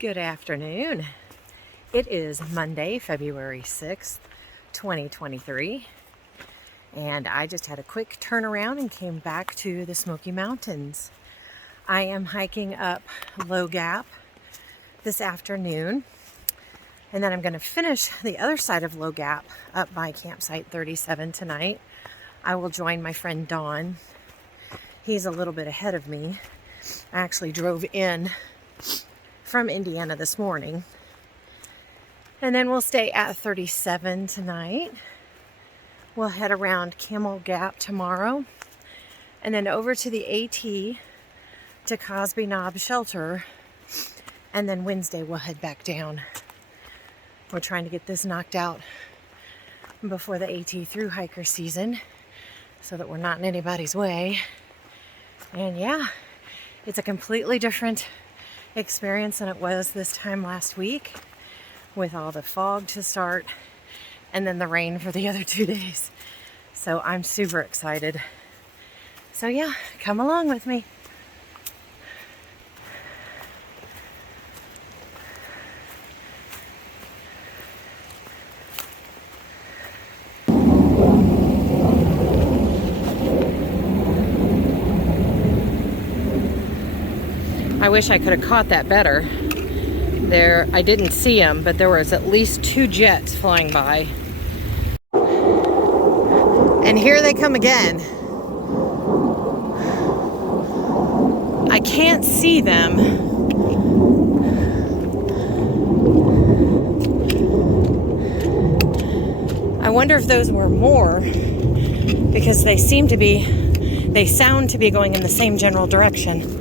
Good afternoon. It is Monday, February 6th, 2023, and I just had a quick turnaround and came back to the Smoky Mountains. I am hiking up Low Gap this afternoon, and then I'm going to finish the other side of Low Gap up by campsite 37 tonight. I will join my friend Dawn. He's a little bit ahead of me. I actually drove in from Indiana this morning. And then we'll stay at 37 tonight. We'll head around Camel Gap tomorrow. And then over to the AT to Cosby Knob Shelter. And then Wednesday we'll head back down. We're trying to get this knocked out before the AT through hiker season so that we're not in anybody's way. And yeah, it's a completely different experience than it was this time last week, with all the fog to start and then the rain for the other 2 days. So I'm super excited. So yeah, come along with me. I wish I could have caught that better. There, I didn't see them, but there was at least 2 jets flying by. And here they come again. I can't see them. I wonder if those were more, because they sound to be going in the same general direction.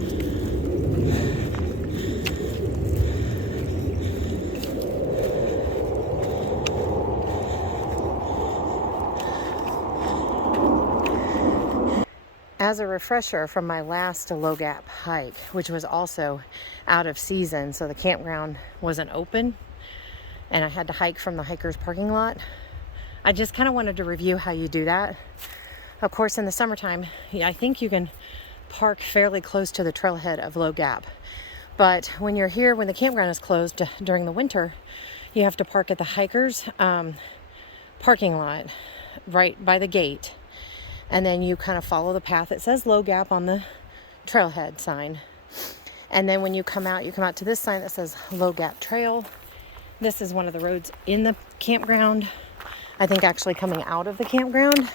As a refresher from my last Low Gap hike, which was also out of season, so the campground wasn't open, and I had to hike from the hiker's parking lot, I just kind of wanted to review how you do that. Of course, in the summertime, I think you can park fairly close to the trailhead of Low Gap. But when you're here, when the campground is closed during the winter, you have to park at the hiker's parking lot right by the gate. And then you kind of follow the path. It says Low Gap on the trailhead sign. And then when you come out to this sign that says Low Gap Trail. This is one of the roads in the campground. I think actually coming out of the campground.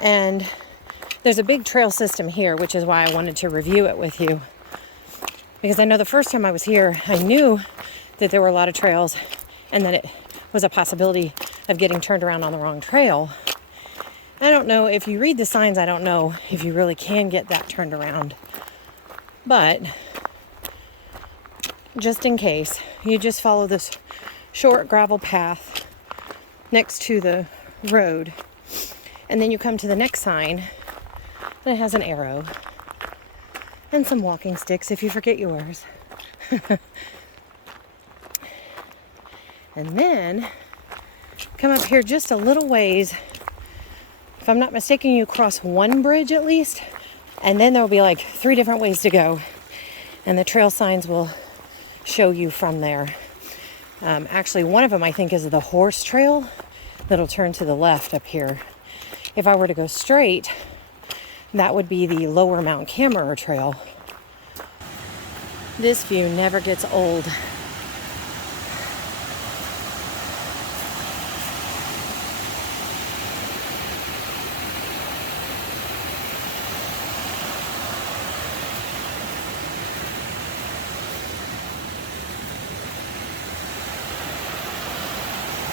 And there's a big trail system here, which is why I wanted to review it with you. Because I know the first time I was here, I knew that there were a lot of trails and that it was a possibility of getting turned around on the wrong trail. I don't know if you read the signs, I don't know if you really can get that turned around. But just in case, you just follow this short gravel path next to the road. And then you come to the next sign and it has an arrow and some walking sticks if you forget yours. And then come up here just a little ways. If I'm not mistaken, you cross one bridge at least, and then there'll be like 3 different ways to go. And the trail signs will show you from there. Actually, one of them I think is the horse trail that'll turn to the left up here. If I were to go straight, that would be the lower Mount Camera trail. This view never gets old.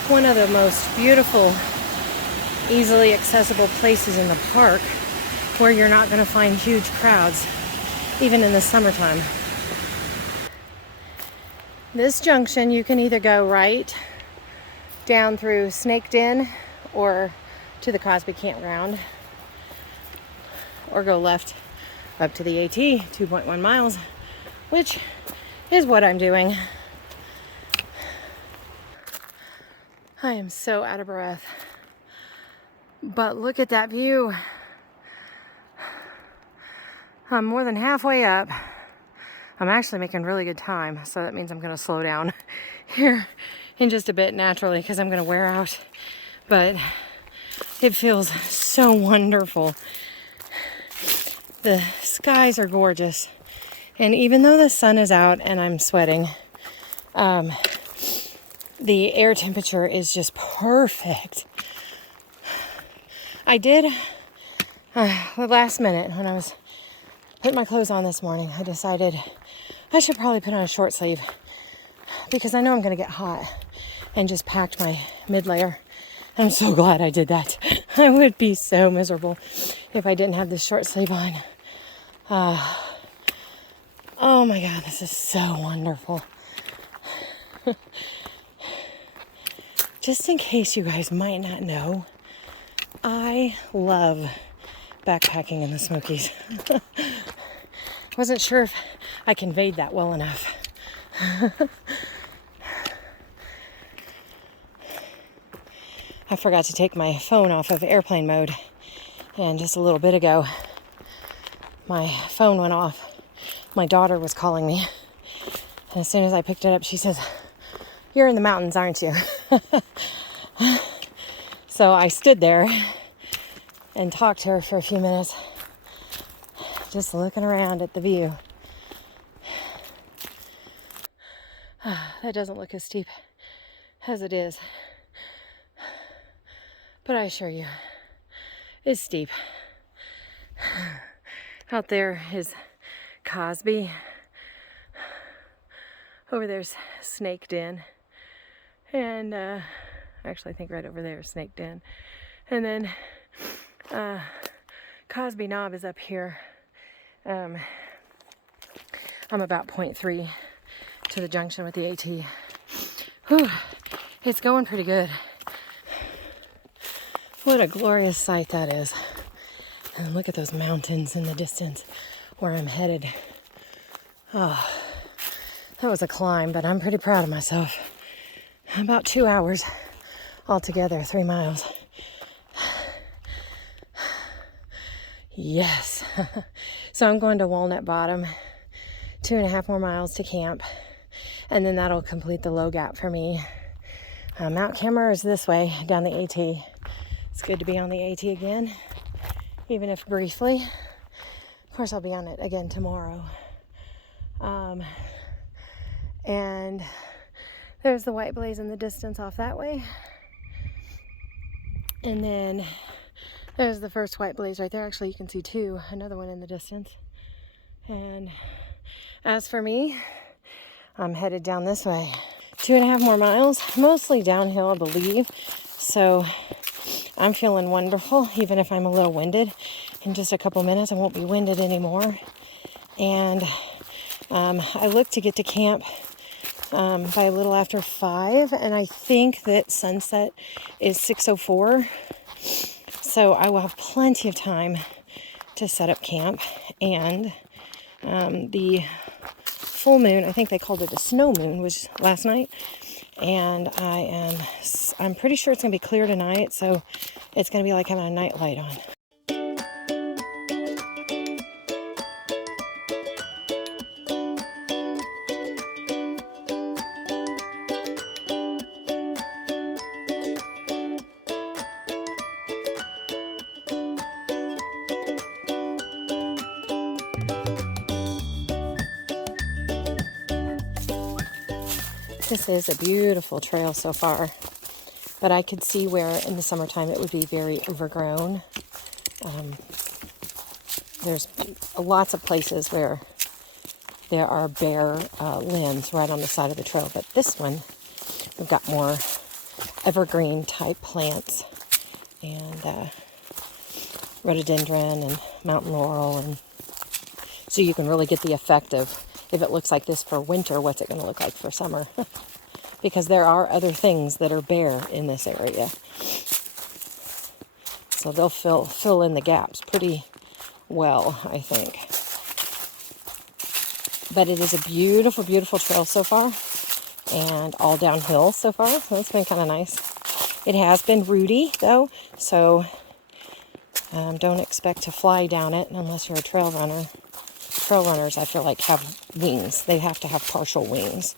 One of the most beautiful, easily accessible places in the park where you're not going to find huge crowds, even in the summertime. This junction, you can either go right down through Snake Den or to the Cosby Campground, or go left up to the AT, 2.1 miles, which is what I'm doing. I am so out of breath. But look at that view. I'm more than halfway up. I'm actually making really good time, so that means I'm going to slow down here in just a bit naturally because I'm going to wear out. But it feels so wonderful. The skies are gorgeous. And even though the sun is out and I'm sweating, the air temperature is just perfect. I did, the last minute when I was putting my clothes on this morning, I decided I should probably put on a short sleeve because I know I'm going to get hot, and just packed my mid layer. I'm so glad I did that. I would be so miserable if I didn't have this short sleeve on. Oh my God, this is so wonderful. Just in case you guys might not know, I love backpacking in the Smokies. Wasn't sure if I conveyed that well enough. I forgot to take my phone off of airplane mode, and just a little bit ago, my phone went off. My daughter was calling me, and as soon as I picked it up, she says, "You're in the mountains, aren't you?" So I stood there and talked to her for a few minutes, just looking around at the view. That doesn't look as steep as it is, but I assure you, it's steep. Out there is Cosby. Over there's Snake Den. And actually I think right over there is Snake Den. And then Cosby Knob is up here. I'm about 0.3 to the junction with the AT. Whew, it's going pretty good. What a glorious sight that is. And look at those mountains in the distance where I'm headed. Oh, that was a climb, but I'm pretty proud of myself. About 2 hours altogether, 3 miles. Yes. So I'm going to Walnut Bottom, 2.5 more miles to camp, and then that'll complete the low gap for me. Mount Kimmer is this way, down the AT. It's good to be on the AT again, even if briefly. Of course, I'll be on it again tomorrow. And there's the White Blaze in the distance off that way. And then there's the first White Blaze right there. Actually, you can see two, another one in the distance. And as for me, I'm headed down this way. 2.5 more miles, mostly downhill, I believe. So I'm feeling wonderful, even if I'm a little winded. In just a couple minutes, I won't be winded anymore. And I look to get to camp by a little after 5, and I think that sunset is 6:04. So I will have plenty of time to set up camp. And the full moon, I think they called it a snow moon, was last night. And I'm pretty sure it's going to be clear tonight, so it's going to be like having a night light on. This is a beautiful trail so far, but I could see where in the summertime it would be very overgrown. There's lots of places where there are bare limbs right on the side of the trail, but this one, we've got more evergreen type plants and rhododendron and mountain laurel, and so you can really get the effect of, if it looks like this for winter, what's it going to look like for summer? Because there are other things that are bare in this area. So they'll fill in the gaps pretty well, I think. But it is a beautiful, beautiful trail so far, and all downhill so far. So it's been kind of nice. It has been rooty, though, so don't expect to fly down it unless you're a trail runner. trail runners, I feel like, have wings. They have to have partial wings.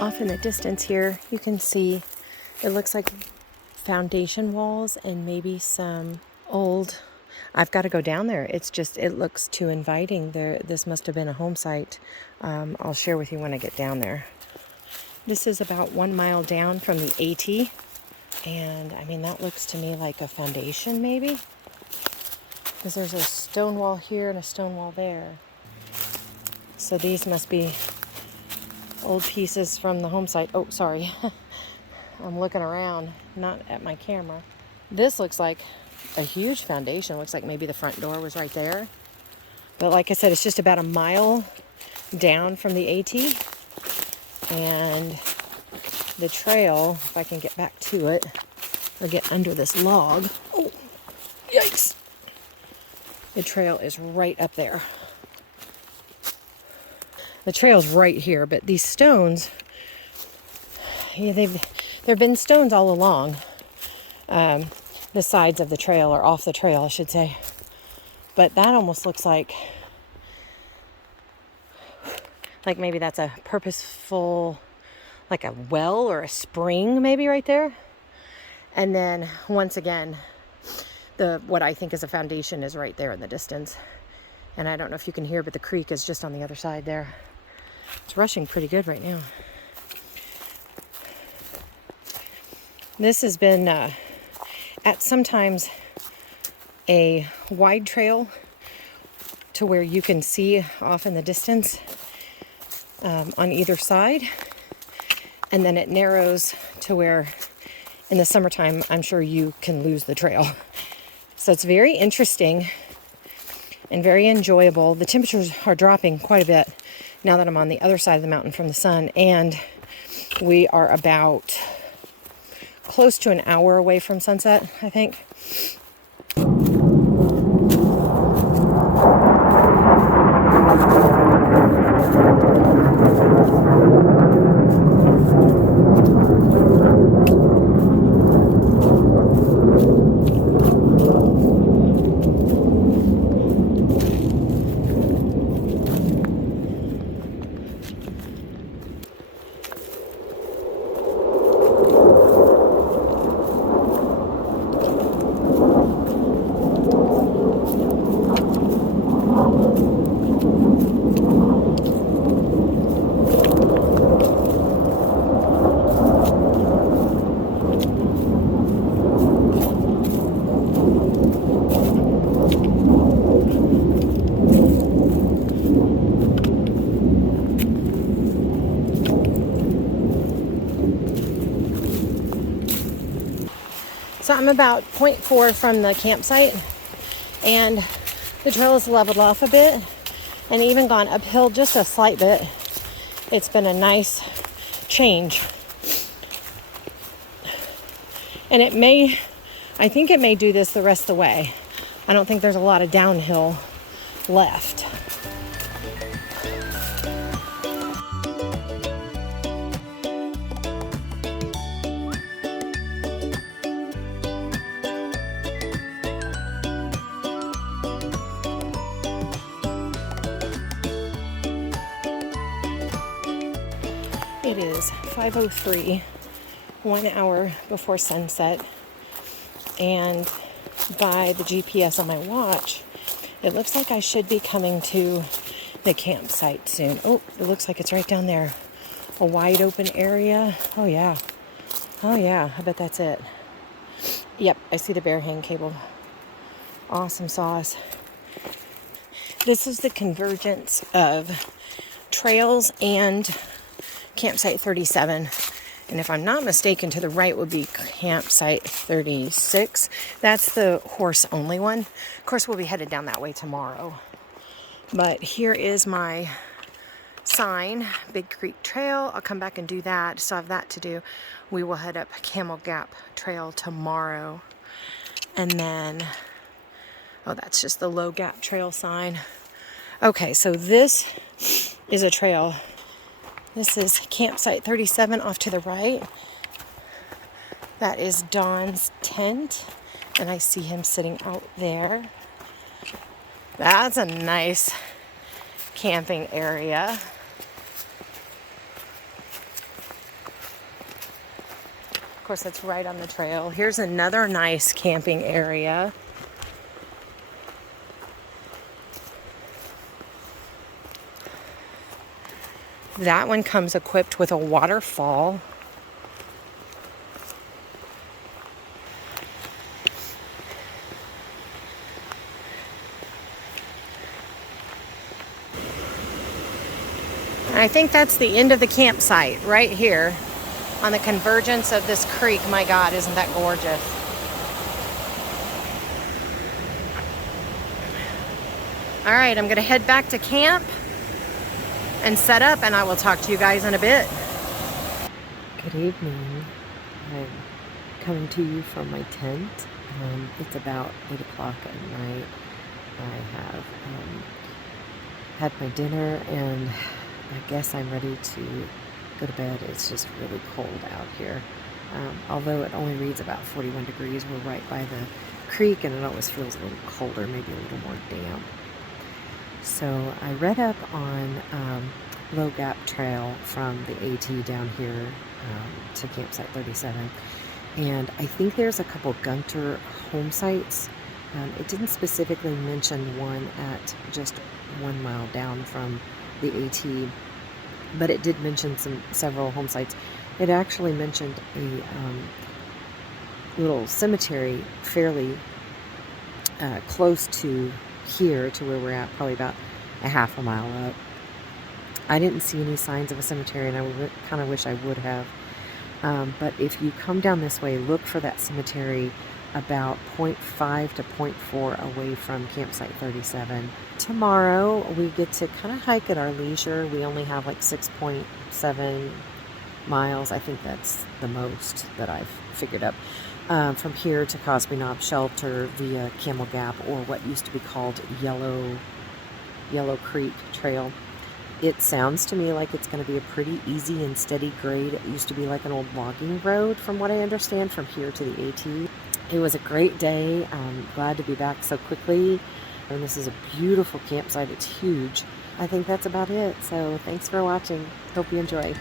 Off in the distance here, you can see it looks like foundation walls and maybe some old... I've got to go down there. It's just, it looks too inviting. This must have been a home site. I'll share with you when I get down there. This is about 1 mile down from the AT. And I mean, that looks to me like a foundation maybe. Because there's a stone wall here and a stone wall there. So these must be old pieces from the home site. Oh, sorry. I'm looking around, not at my camera. This looks like a huge foundation. Looks like maybe the front door was right there. But like I said, it's just about a mile down from the AT. And the trail, if I can get back to it, I'll get under this log. Oh, yikes. The trail is right up there. The trail's right here, but these stones, yeah, there have been stones all along the sides of the trail, or off the trail, I should say. But that almost looks like maybe that's a purposeful, like a well or a spring maybe right there. And then once again, what I think is a foundation is right there in the distance. And I don't know if you can hear, but the creek is just on the other side there. It's rushing pretty good right now. This has been at sometimes a wide trail to where you can see off in the distance on either side. And then it narrows to where in the summertime, I'm sure you can lose the trail. So it's very interesting and very enjoyable. The temperatures are dropping quite a bit now that I'm on the other side of the mountain from the sun, and we are about close to an hour away from sunset, I think. So I'm about 0.4 from the campsite, and the trail has leveled off a bit and even gone uphill just a slight bit. It's been a nice change. And I think it may do this the rest of the way. I don't think there's a lot of downhill left. It is 5:03, 1 hour before sunset, and by the GPS on my watch, it looks like I should be coming to the campsite soon. Oh, it looks like it's right down there. A wide open area. Oh yeah, I bet that's it. Yep, I see the bear hang cable. Awesome sauce. This is the convergence of trails and Campsite 37. And if I'm not mistaken, to the right would be campsite 36. That's the horse-only one. Of course, we'll be headed down that way tomorrow. But here is my sign, Big Creek Trail. I'll come back and do that. Still have that to do. We will head up Camel Gap Trail tomorrow. And then, oh, that's just the Low Gap Trail sign. Okay, so this is a trail. This is campsite 37 off to the right. That is Don's tent, and I see him sitting out there. That's a nice camping area. Of course, that's right on the trail. Here's another nice camping area. That one comes equipped with a waterfall. And I think that's the end of the campsite right here on the convergence of this creek. My God, isn't that gorgeous? All right, I'm gonna head back to camp and set up, and I will talk to you guys in a bit. Good evening. I'm coming to you from my tent. It's about 8 o'clock at night. I have had my dinner, and I guess I'm ready to go to bed. It's just really cold out here. Although it only reads about 41 degrees, we're right by the creek, and it always feels a little colder, maybe a little more damp. So I read up on Low Gap Trail from the AT down here to campsite 37, and I think there's a couple Gunter home sites. It didn't specifically mention one at just 1 mile down from the AT, but it did mention several home sites. It actually mentioned a little cemetery fairly close to here, to where we're at, probably about a half a mile up. I didn't see any signs of a cemetery, and I kind of wish I would have. But if you come down this way, look for that cemetery about 0.5 to 0.4 away from campsite 37. Tomorrow we get to kind of hike at our leisure. We only have like 6.7 miles. I think that's the most that I've figured up. From here to Cosby Knob Shelter via Camel Gap, or what used to be called Yellow Creek Trail. It sounds to me like it's going to be a pretty easy and steady grade. It used to be like an old logging road, from what I understand, from here to the AT. It was a great day. I'm glad to be back so quickly. And this is a beautiful campsite. It's huge. I think that's about it. So thanks for watching. Hope you enjoy.